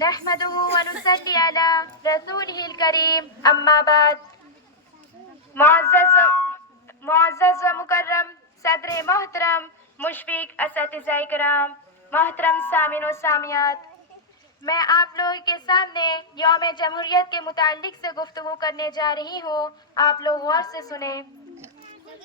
نحمده ونصلي على رسوله الكريم اما بعد. معزز و مکرم صدر محترم مشفق اساتذہ کرام، محترم سامعین و سامعات، میں آپ لوگوں کے سامنے یوم جمہوریت کے متعلق سے گفتگو کرنے جا رہی ہوں. آپ لوگ غور سے سنیں.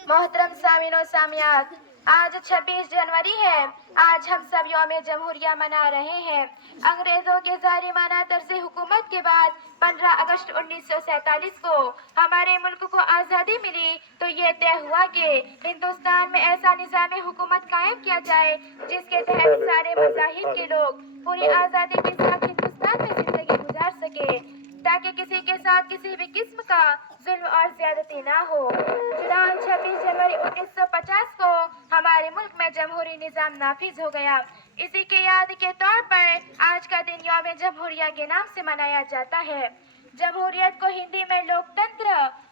محترم سامعین و سامعات، آج 26 جنوری ہے. آج ہم سب یوم جمہوریہ منا رہے ہیں. انگریزوں کے ظالمانہ طرز حکومت کے بعد 15 اگست 1947 کو ہمارے ملک کو آزادی ملی تو یہ طے ہوا کہ ہندوستان میں ایسا نظام حکومت قائم کیا جائے جس کے تحت سارے مذاہب کے لوگ پوری آزادی کے ساتھ ہندوستان میں زندگی گزار سکے، تاکہ کسی کے ساتھ کسی بھی قسم کا ظلم اور زیادتی نہ ہو. چنانچہ 26 جنوری 1950 کو ہمارے ملک میں جمہوری نظام نافذ ہو گیا. اسی کی یاد کے طور پر آج کا دن یوم جمہوریہ کے نام سے منایا جاتا ہے. جمہوریت کو ہندی میں لوکتنتر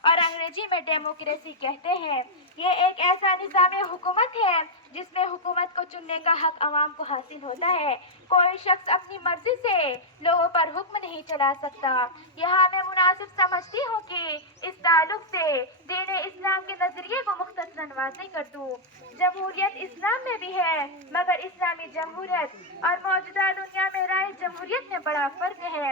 اور انگریزی میں ڈیموکریسی کہتے ہیں. یہ ایک ایسا نظام حکومت ہے جس میں حکومت کو چننے کا حق عوام کو حاصل ہوتا ہے. کوئی شخص اپنی مرضی سے لوگوں پر حکم نہیں چلا سکتا. یہاں میں مناسب سمجھتی ہوں کہ اس تعلق سے دین اسلام کے نظریے کو مختصراً واضح کر دوں. جمہوریت اسلام میں بھی ہے، مگر اسلامی جمہوریت اور موجودہ دنیا میں رائے جمہوریت میں بڑا فرق ہے.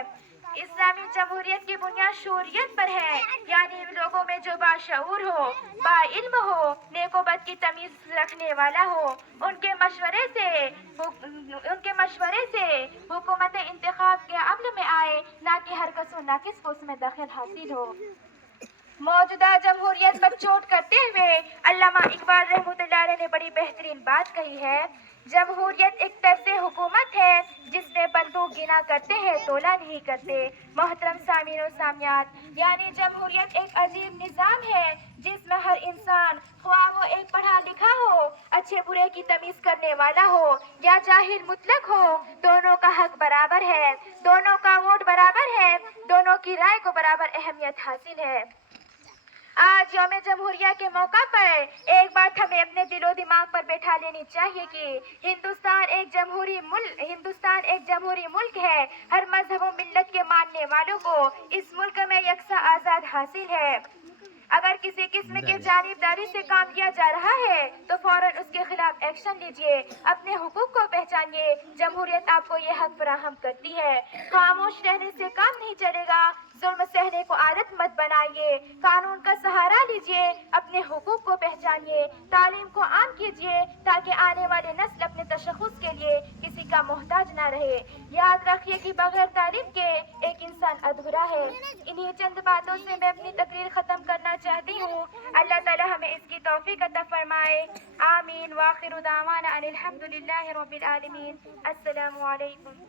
اسلامی جمہوریت کی بنیاد شعوریت پر ہے، یعنی لوگوں میں جو باشعور ہو، با علم ہو، نیک و بد کی تمیز رکھنے والا ہو، ان کے مشورے سے حکومت انتخاب کے عمل میں آئے، نہ کہ ہر کس و ناقص کو اس میں دخل حاصل ہو. موجودہ جمہوریت پر چوٹ کرتے ہوئے علامہ اقبال رحمۃ اللہ علیہ نے بڑی بہترین بات کہی ہے. جمہوریت ایک طرز حکومت ہے جس میں بندوق گنا کرتے ہیں تولا نہیں کرتے. محترم سامعین و سامعات، یعنی جمہوریت ایک عجیب نظام ہے جس میں ہر انسان، خواہ وہ ایک پڑھا لکھا ہو، اچھے برے کی تمیز کرنے والا ہو یا جاہل مطلق ہو، دونوں کا حق برابر ہے، دونوں کا ووٹ برابر ہے، دونوں کی رائے کو برابر اہمیت حاصل ہے. آج یوم جمہوریہ کے موقع پر ایک بات ہمیں اپنے دل و دماغ پر بیٹھا لینی چاہیے کہ ہندوستان ایک جمہوری ملک ہے. ہر مذہب و ملت کے ماننے والوں کو اس ملک میں یکساں آزاد حاصل ہے. اگر کسی قسم کی جانبداری سے کام کیا جا رہا ہے تو فوراً اس کے خلاف ایکشن لیجیے، اپنے حقوق کو پہچانیے. جمہوریت آپ کو یہ حق فراہم کرتی ہے. خاموش رہنے سے کام نہیں چلے گا. ظلم سہنے کو عادت مت بنائیے. قانون کا سہارا لیجیے، اپنے حقوق کو پہچانیے. تعلیم کو عام کیجیے تاکہ آنے والی نسل اپنے تشخص کے لیے کسی کا محتاج نہ رہے. یاد رکھیے کہ بغیر تعلیم کے ایک انسان ادھورا ہے. انہی چند باتوں سے میں اپنی تقریر ختم کرنا چاہتی ہوں. اللہ تعالی ہمیں اس کی توفیق عطا فرمائے. آمین. وآخر دعوانا ان الحمد للہ رب العالمین. السلام علیکم.